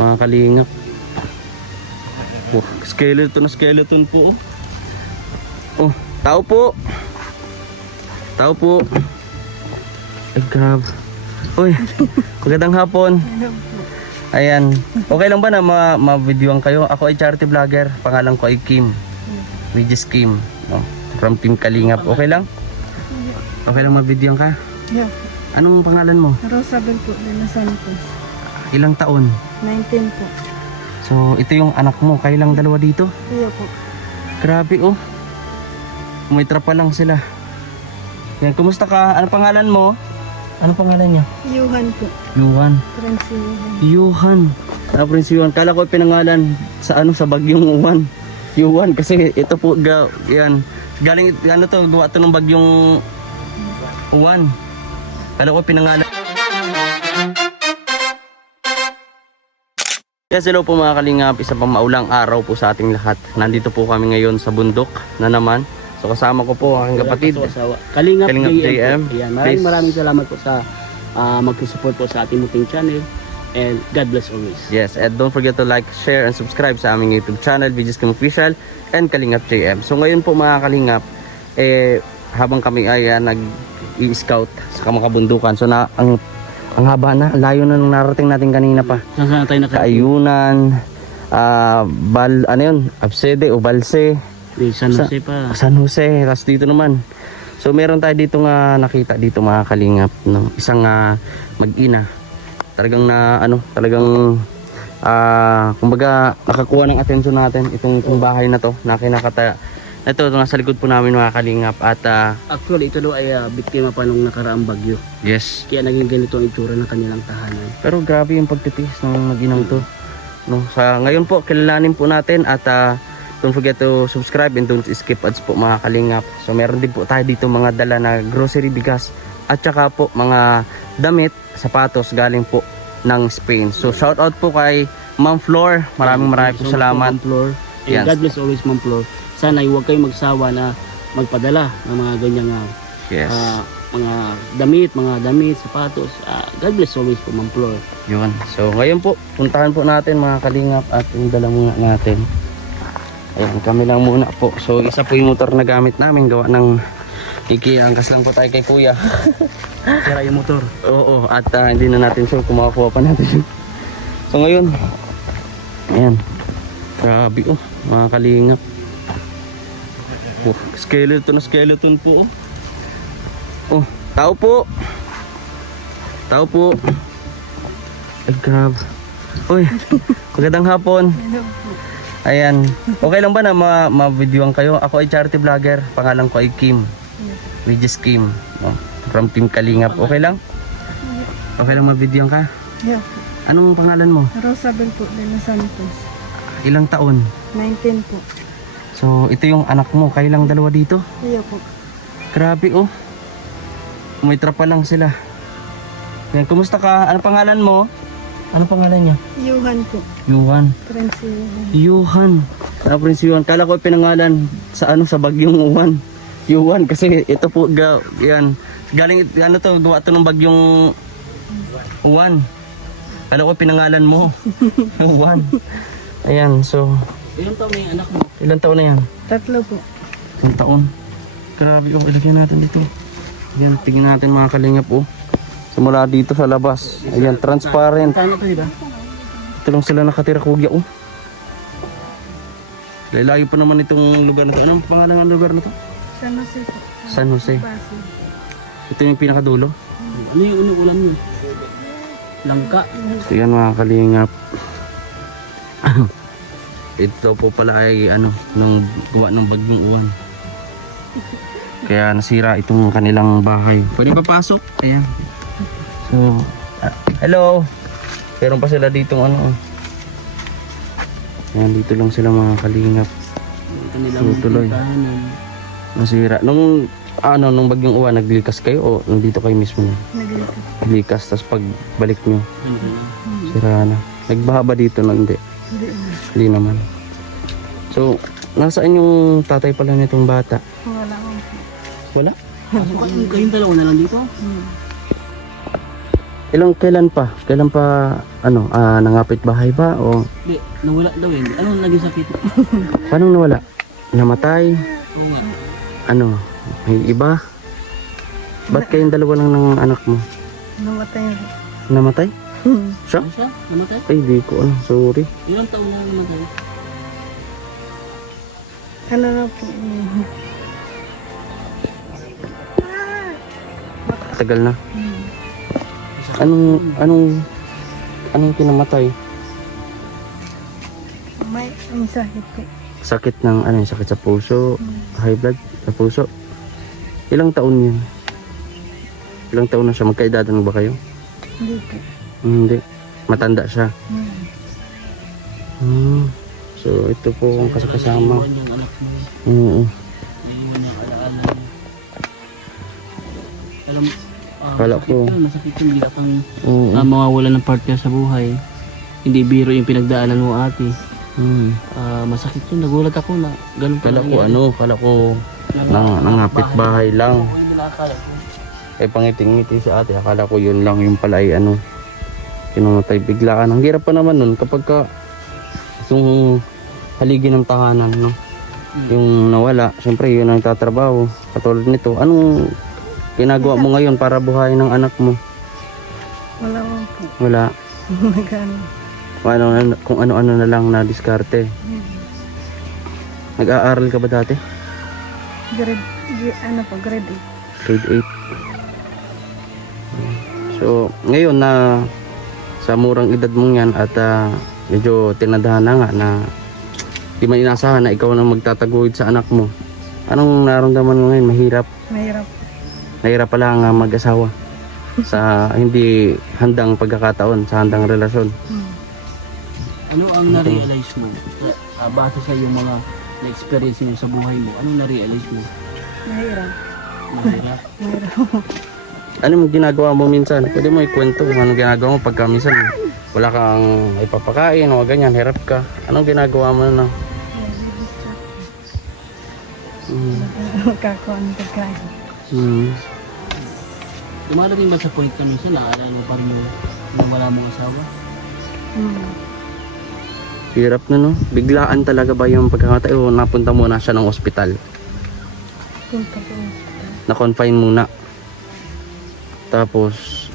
mga kalingap. Oh, skeleton po. Oh, tao po. Tao po. Ay, grabe. Uy, magandang hapon. Ayan. Okay lang ba na ma-videoan kayo? Ako ay charity vlogger. Pangalan ko ay Kim. Regis Kim. No? From Team Kalingap. Okay lang? Okay lang ma-videoan ka? Yeah. Anong pangalan mo? Rosabel po, Lina Santos. Ilang taon? 19 po. So, ito yung anak mo. Kayo lang dalawa dito? Iya po. Grabe oh. Umitra pa lang sila. Yan, kumusta ka? Ano pangalan mo? Ano pangalan niya? Yuhan po. Yuhan. Prince Yuhan. Yuhan. Prince Yuhan. Kala ko pinangalan sa sa bagyong Uwan. Yuhan kasi ito po yan. Galing gawa to ng bagyong Uwan. Kala ko pinangalan. Yes, hello po mga kalingap. Isa pang maulang araw po sa ating lahat. Nandito po kami ngayon sa bundok na naman. So kasama ko po ang aking kapatid. Kalingap JM. Ayan, maraming salamat po sa mag-support po sa ating muting channel. And God bless always. Yes, and don't forget to like, share, and subscribe sa aming YouTube channel, Regis Kim Official and Kalingap JM. So ngayon po mga kalingap, habang kami ay nag-i-scout sa kabundukan. So ang haba na, layo na nung narating natin kanina pa. Saan tayo Kaayunan, Absede o Balse. San Jose pa. San Jose, tapos dito naman. So meron tayo dito nga nakita dito mga kalingap, no? Isang mag-ina. Talagang kumbaga nakakuha ng atensyon natin itong bahay na to na kinakataya. Ito nasa likod po namin mga kalingap at actually ito daw ay biktima pa nung nakaraang bagyo. yes. Kaya naging ganito ang itsura ng kanilang tahanan. Pero grabe yung pagtitiis ng mag-inang to. No, sa ngayon po kilalanin po natin at don't forget to subscribe and don't skip ads po mga kalingap. So meron din po tayo dito mga dala na grocery, bigas at saka po mga damit, sapatos galing po ng Spain. So shout out po kay Ma'am Flor. Maraming po salamat. Ma'am Flor. And Yes. God bless always Ma'am Flor. Sana huwag kayong magsawa na magpadala ng mga ganyang Yes. mga damit, sapatos. God bless always po Ma'am Flor. Yun. So ngayon po, puntahan po natin mga kalingap at yung dala muna natin. Ayan, kami lang muna po. So isa po yung motor na gamit namin, gawa ng ikiangkas lang po tayo kay kuya. Sira yung motor. Oo, at hindi na natin sure kung makakuha pa natin. So ngayon, ayan. Grabe oh, mga kalingap. Oh, skeleton po oh. Oh, tao po. Tao po. Ay, grabe. Uy, magandang hapon. Ayan. Okay lang ba na ma-videoan kayo? Ako ay charity vlogger. Pangalan ko ay Kim. Regis Kim. No? From Team Kalingap. Okay lang? Okay lang ma-videoan ka? Yeah. Anong pangalan mo? Rosabel po, Lina Santos. Ilang taon? 19 po. So, ito yung anak mo. Kayo lang dalawa dito? Iya po. Grabe oh. Umitra pa lang sila. Yan, kumusta ka? Ano pangalan mo? Ano pangalan niya? Yuhan po. Yuhan. Prince Yuhan. Yuhan. Prince Yuhan. Kala ko pinangalan sa sa bagyong Uwan. Yuhan kasi ito po yan. Galing gawa to ng bagyong Uwan. Kala ko pinangalan mo. Uwan. Ayan, so Ilang taon na yung anak mo? ilang taon na yan? 3 po. Ilang taon? Grabe oh, ilagyan natin dito. Ayan, tingnan natin mga kalingap oh. Simula dito sa labas. Ayan, transparent. Saan ito diba? Ito lang sila nakatira kuya oh. Layo pa naman itong lugar na to. Anong pangalan ng lugar na to? San Jose po. San Jose. Pasig. Ito yung pinakadulo. Ano yung ulam nyo? Langka. So yan mga kalingap. Ito po pala ay nung gawa ng bagyong Uwan. Kaya nasira itong kanilang bahay. Pwede pa pasok? Ayan. So, hello. Meron pa sila ditong Ayan, dito lang sila mga kalingap. Kanilang tuloy. tahanan. Nasira. Nung bagyong Uwan, naglikas kayo o nandito kayo mismo? Naglikas. Naglikas, tapos pagbalik nyo, sira na. Nagbaha ba dito na? Hindi. Hindi naman. So, nasaan yung tatay pala nitong bata? Wala akong po. Wala? Kayong dalawa na lang dito? Kailan pa? Nangapit bahay ba? O Hindi, nawala daw eh. Ano naging sakit? paano nawala? Namatay? Oo nga. Ano? May iba? Ba't kayong dalawa lang ng anak mo? Namatay na. Namatay? Siya? Ano siya? Namatay? Ay, di ko alam. Sorry. Ilang taon na namatay? Ano na po. Tagal na. Hmm. Anong kinamatay? May sakit po. Sakit ng sakit sa puso, high blood sa puso. Ilang taon yun? Ilang taon na siya? Magkaedadan ba kayo? Hindi po. Hindi. Matanda siya. Hmm. So, ito po ang kasama. Naiwan yung anak mo. Oo. Naiwan yung alaala mo. Alam, Kala masakit ko. yun, masakit yun. Bigla kang Oo. mawawala ng partner sa buhay. Hindi biro yung pinagdaanan mo ate. Masakit yun. Nagulat ako na ganun pala. Kala ko nangapit bahay lang. Oo, yun nakakala ko. Ay pangiting-ngiti si ate. Akala ko yun lang yung pala ay kinamatay biglaan. Ang hirap pa naman nun kapag yung haligi ng tahanan, no? Yung nawala, siyempre yun ang tatrabaho. Katulad nito, anong ginagawa mo ngayon para buhayin ng anak mo? Wala mo po. Wala. Nagano. Kung ano-ano na lang na diskarte. Nag-aaral ka ba dati? Grade Grade 8. So, ngayon na sa murang edad mong yan at medyo tinadahan na nga na di man inasahan na ikaw na magtataguyod sa anak mo. Anong nararamdaman mo ngayon? Mahirap? 8. Mahirap. Nahirap pala nga mag-asawa sa hindi handang pagkakataon, sa handang relasyon. Ano ang na-realize mo? Base sa yung mga na-experience mo sa buhay mo, anong na-realize mo? Mahirap. Mahirap. Mahirap. Ano mong ginagawa mo minsan? Pwede mo ikwento kung anong ginagawa mo pagka minsan wala kang ipapakain o ganyan, hirap ka. Anong ginagawa mo na? Magkakawa ng pagkain. Dumadating ba sa point na minsan naaalala mo pa rin yung wala mong asawa? Hirap na, no? Biglaan talaga ba yung pagkamatay o napunta muna siya ng ospital? Punta po ng hospital. Na-confine muna. Tapos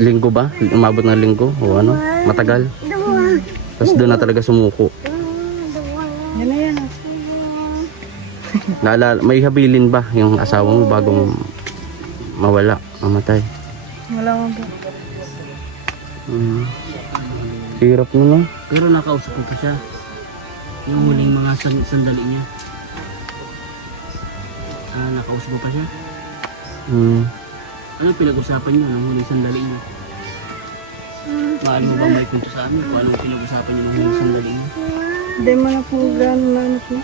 linggo ba? Umabot na linggo o ano? Matagal. Tapos doon na talaga sumuko. Yan na yan. May habilin ba yung asawa mo bago mawala, mamatay? Wala mo po. Hirap na, no? Pero nakausap ko pa siya. Yung huling mga sandali niya. Nakausap ko pa siya. Ano pinag-usapan niyo nung huling sandali niyo? Maano mo ba may kwento sa amin kung anong pinag-usapan niyo nung huling sandali niyo? Hindi mo na po gano'n na ano po.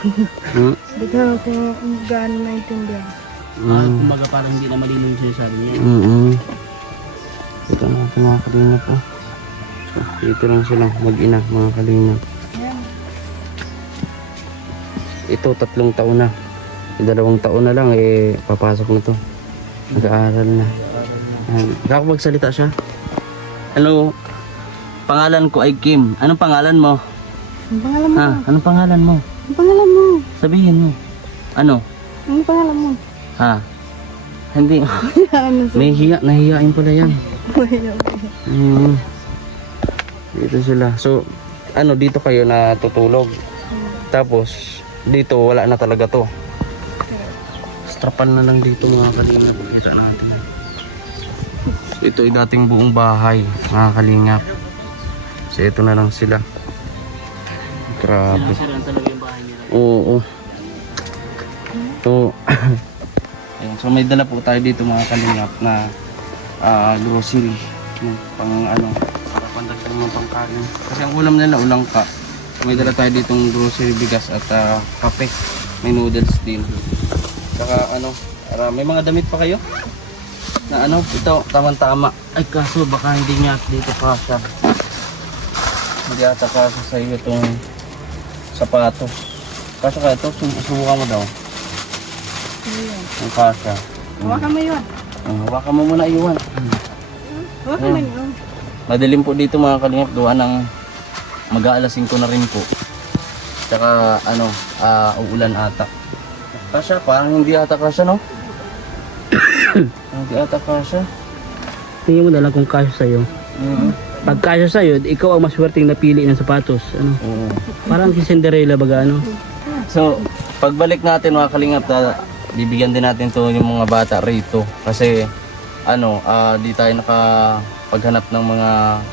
Hindi ko na po gano'n naintindihan. Kumaga parang hindi na malinaw yung sinasabi niya. Ito na mga kalingap po. So, dito lang sila mag-ina mga kalingap. Ito 3 taon na. 2 taon na lang papasok na to. Nag-aaral na. Nakakapagsalita siya. Hello. Pangalan ko ay Kim. Anong pangalan mo? Ang pangalan mo? Anong pangalan mo? Ang pangalan mo? Sabihin mo. Ano? Ang pangalan mo? Hindi. Ano sa? Nahihiyain pala yan. Okay. Dito sila. So, dito kayo natutulog. Tapos, dito wala na talaga to. Strapan na lang dito mga kalingap. Kita natin. Ito ay dating buong bahay mga kalingap. So, ito na lang sila. Grabe. Sinasaraan talaga yung bahay niya. Oo. So, ayun. So may dala po tayo dito mga kalingap na grocery. Pang para pandagdag ng pangkain. Kasi ang ulam nila ulang ka. So, may dala tayo ditong grocery, bigas at kape. May noodles din. Saka may mga damit pa kayo? Na ito, tamang-tama. Ay kaso baka hindi niya dito kasha. Hindi ata kasha sa iyo itong sapatos. Kasha ka ito, subukan mo daw. Ang kasha. Hawakan mo yun. Hawakan mo muna iwan. Wala na yun. Madilim po dito mga kalingap, gawa ng mag-aalas 5 na rin po. Tsaka uulan ata. Kasya, parang hindi ata kasya, no? Hindi ata kasya. Tingin mo na lang kung kasya sa'yo. Pag kasya sa'yo, ikaw ang maswerteng napili ng sapatos. Ano? Oo. Parang si Cinderella baga ano. So, pagbalik natin mga kalingap, bibigyan din natin to yung mga bata rito. Kasi, di tayo nakapaghanap ng mga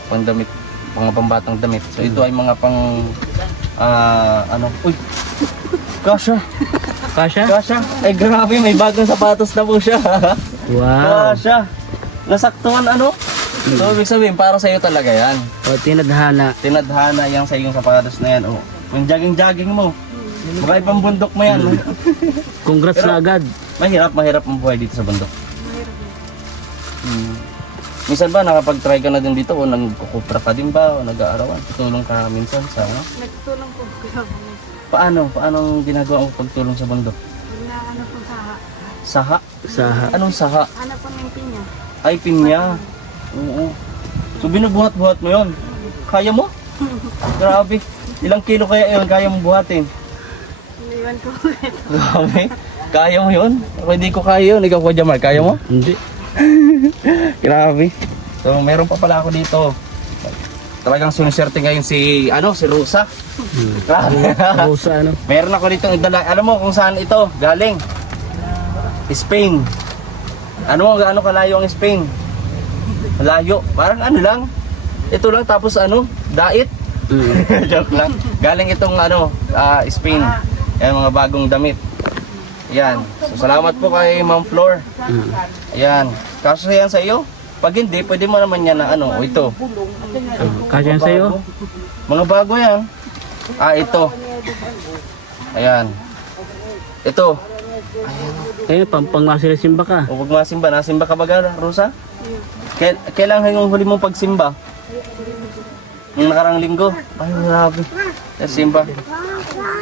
pandamit, mga pambatang damit. So, ito ay mga pang, uy, kasya. Kasya? Kasya. Ay, grabe, may bagong sapatos na po siya. Wow. Kasya. Nasaktuhan, So, ibig sabihin, para sa'yo talaga yan. O, tinadhana. Tinadhana yan sa iyong sapatos na yan. Oh. Yung jogging mo. Baka ipambundok mo yan. Congrats na agad. Mahirap ang buhay dito sa bundok. Minsan ba nakapag-try ka na din dito o nagkukupra ka din ba o nag-aarawan? Tutulong ka minsan sa Nagtulong po ko. Paano ang ginagawa mo pagtulong sa bundok? Ano po sa Saha? Saha. Anong saha? ano po ng pinya? Ay, pinya. Oo. So binubuhat-buhat mo yon. Kaya mo? Grabe. Ilang kilo kaya yun kaya mo buhatin? Iwan ko. Grabe. Kaya mo yun? Ako hindi ko kaya yun. Ikaw, Kuya Jamar, kaya mo? Hindi. Grabe. So meron pa pala ako dito. Talagang sinuserte ngayon si Rosa. Grabe. Rosa ano. Meron ako dito idala. Alam mo kung saan ito galing? Spain. Gaano kalayo ang Spain? Malayo. Parang lang. Ito lang tapos dait. Joke lang. Galing itong Spain. Yan mga bagong damit. Yan. So salamat po kay Ma'am Flor. Ayan. Kaso yan sa iyo? Pag hindi, pwede mo naman yan na ito. Kasya yan sa'yo? Mga bago yan. Ito. Ayan. Ito. Eh, pangmasimba ka. O pag masimba, nasimba ka ba, Rosa? Kailan yung huli mong pagsimba? Yung nakarang linggo? Ay, grabe. Simba.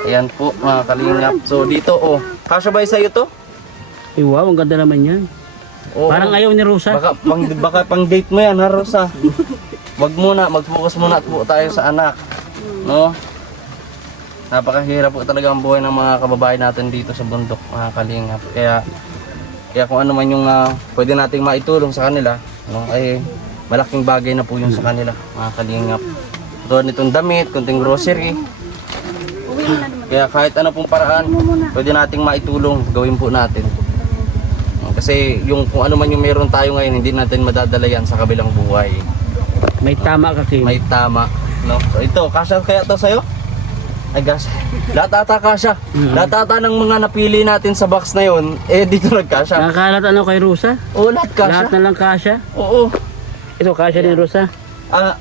Ayan po, mga kalingap. So dito, kasya ba sa'yo to? Eh, wow, ang ganda naman yan. Oo. Parang ayaw ni Rosa. Baka pang date mo yan, ha, Rosa? Wag muna, mag-focus muna po tayo sa anak. No? Napakahirap po talaga ang buhay ng mga kababayan natin dito sa bundok, mga kalingap. Kaya kung ano man yung pwede nating maitulong sa kanila, ay malaking bagay na po yun sa kanila, mga kalingap. Tulad nitong damit, kunting grocery. Kaya kahit ano pong paraan, pwede nating maitulong, gawin po natin. Kasi kung ano man yung meron tayo ngayon, hindi natin madadala yan sa kabilang buhay. May tama kasi. May tama, no? So ito, kasya kaya to sa'yo? Ay gas. Lahat ata kasya. Lahat ata ng mga napili natin sa box na yon, dito nagkasya. Nakakalat kay Rosa? Oo, lahat kasya. Lahat na lang kasya? Oo. Ito, kasya ni Rosa?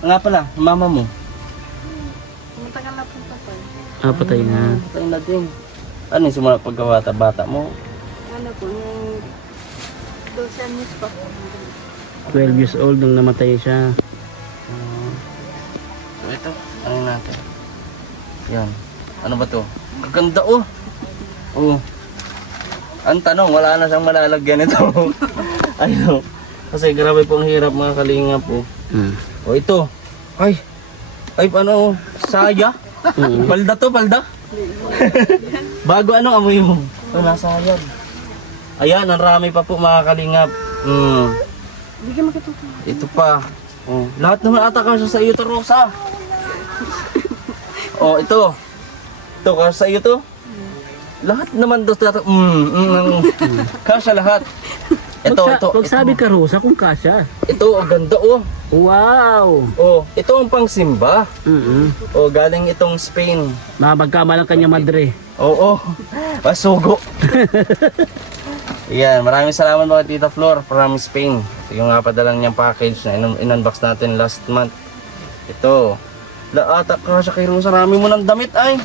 Nga pala, mama mo. Matagal na po patay. Patay na. Patay na din. Ano yung simula pagkabata-bata mo? Ano po, yung 12 anyos pa po. 12 years old nung namatay siya. So ito, ano natin? Yan. Ano ba to? Kaganda Oh. Ang tanong, wala na siyang malalagyan ito. Ayun. Kasi grabe pong hirap mga kalingap po. Ito. Ay, paano? Saya? Palda to, palda? Bago amoy mo? Nasayag. Ayan, ang rami pa po mga kalingap. Hindi ka makatuto. Ito pa. Lahat naman ata kasya sa iyo to, Rosa. Ito. Ito, kasya sa iyo to. Lahat naman to. Kasya lahat. Ito. Pag sabi ka Rosa, kung kasya. Ito, ang ganda Wow! Ito ang pangsimba. Galing itong Spain. Mabagkama lang kanya madre. Oo. Masugo. Yan, maraming salamat mga Tita Flor from Spain. Yung padala niyang package na in-unbox natin last month. Ito. Laata ka siya kay Rosa. Rami mo ng damit ay.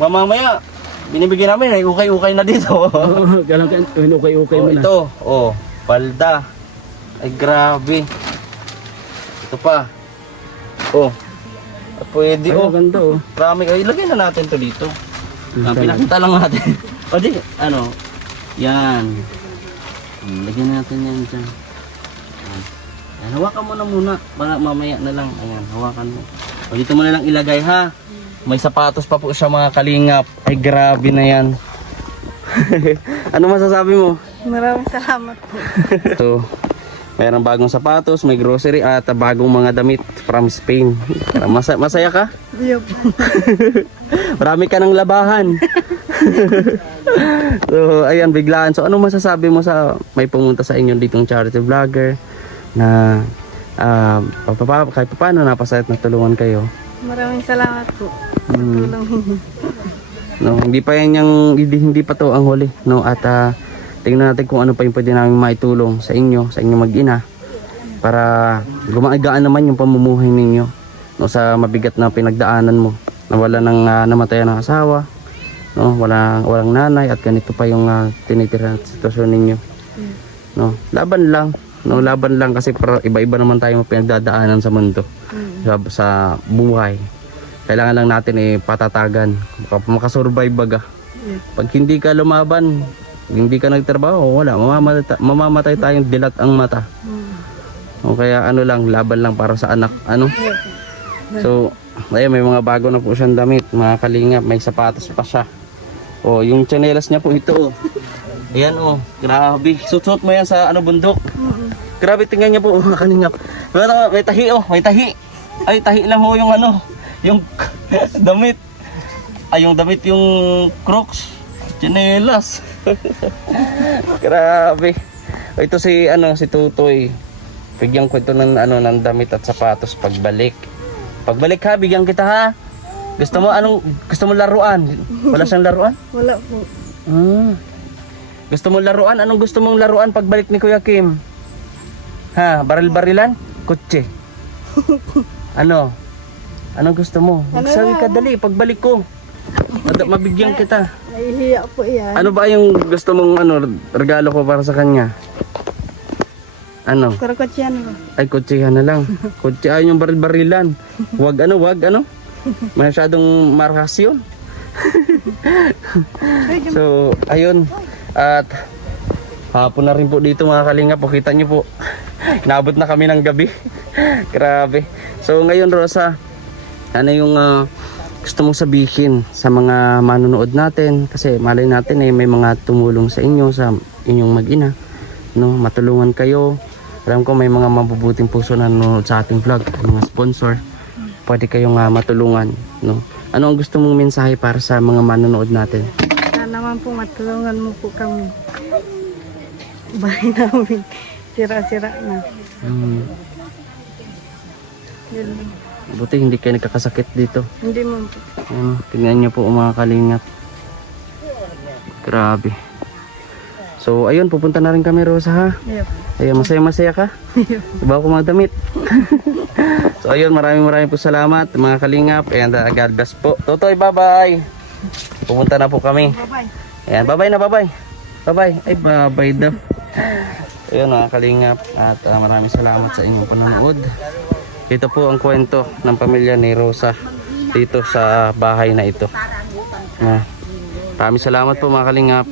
Mamamaya, binibigyan namin ay ukay-ukay na dito. Galang ukay-ukay mo na. Ito. Palda. Ay grabe. Ito pa. Pwede Ay, ganda Marami. Ilagay na natin to dito. Pinakita lang natin. Yan. Lagyan natin yan dyan. Ayan, hawakan mo na muna. Para mamaya na lang. Ayan, hawakan mo. O, dito mo na lang ilagay ha. May sapatos pa po siya mga kalingap. Ay grabe na yan. Ano masasabi mo? Maraming salamat po. So, mayroong bagong sapatos, may grocery at bagong mga damit from Spain. Masaya ka? Yup. Marami ka ng labahan. So, ayan, biglaan. So, ano masasabi mo sa may pumunta sa inyo ditong charity vlogger na kahit paano napasayat na tulungan kayo? Maraming salamat po. Sa tulong ninyo. No, hindi pa yan yung hindi pa to ang huli, no? At tingnan natin kung ano pa yung pwede namin maitulong sa inyong mag-ina para gumagaan naman yung pamumuhay ninyo, no, sa mabigat na pinagdaanan mo. Nawala ng namatayan ng asawa, no, walang nanay at ganito pa yung tinitira at sitwasyon ninyo. No, laban lang kasi iba-iba naman tayo pinagdadaanan sa mundo. Sa buhay. Kailangan lang natin patatagan, makasurvive baga. Pag hindi ka lumaban, hindi ka nagtrabaho, wala, mamamatay tayong dilat ang mata. O kaya laban lang para sa anak, So, ayun, may mga bago na po siyang damit, mga kalingap, may sapatos pa siya. O, yung tsinelas niya po ito. Ayan grabe. Suot mo yan sa bundok. Grabe, tingnan niya po, mga kalingap. May tahi may tahi. Ay, tahi lang yung yung damit. Ay, yung damit yung Crocs. Tsinelas. Grabe. Ito si Tutoy. Bigyan ko ito ng ng damit at sapatos pagbalik. Pagbalik ha, bigyan kita ha. Gusto mo laruan? Wala siyang laruan? Wala po. Gusto mo laruan? Anong gusto mong laruan pagbalik ni Kuya Kim? Ha, baril-barilan? Kutse. Anong gusto mo? Magsabi ka dali pagbalik ko. Mabigyan kita. Nahihiya po yan. Ano ba yung gusto mong regalo ko para sa kanya? Karakotsyan ba? Ay, kutsehan na lang. Kutse ay yung baril-barilan. Wag. Masyadong markas yun. So, ayun. At hapon na rin po dito mga kalingap. Kita nyo po. Inabot na kami ng gabi. Grabe. So, ngayon Rosa, ano yung gusto mong sabihin sa mga manonood natin? Kasi malay natin may mga tumulong sa inyo, sa inyong mag-ina, no? Matulungan kayo. Alam ko may mga mabubuting puso na nanonood sa ating vlog, mga sponsor. Pwede kayong matulungan, no? Ano ang gusto mong mensahe para sa mga manonood natin? Sana naman po matulungan mo po kami. Bahay namin sira-sira na. Yun lang. Buti hindi kayo nagkakasakit dito. Hindi mo po. Tingnan niyo po mga kalingap. Grabe. So ayun, pupunta na rin kami Rosa ha. Yep. Ayun, masaya ka? Iba ko mga damit. So ayun, maraming po salamat mga kalingap. And God bless po. Totoy, bye-bye. Pupunta na po kami. Bye-bye. Ayan, bye-bye na, bye-bye. Bye-bye. Ay, bye-bye daw. Ayun mga kalingap. At maraming salamat sa inyong panonood. Ito po ang kwento ng pamilya ni Rosa dito sa bahay na ito. Maraming salamat po mga kalingap.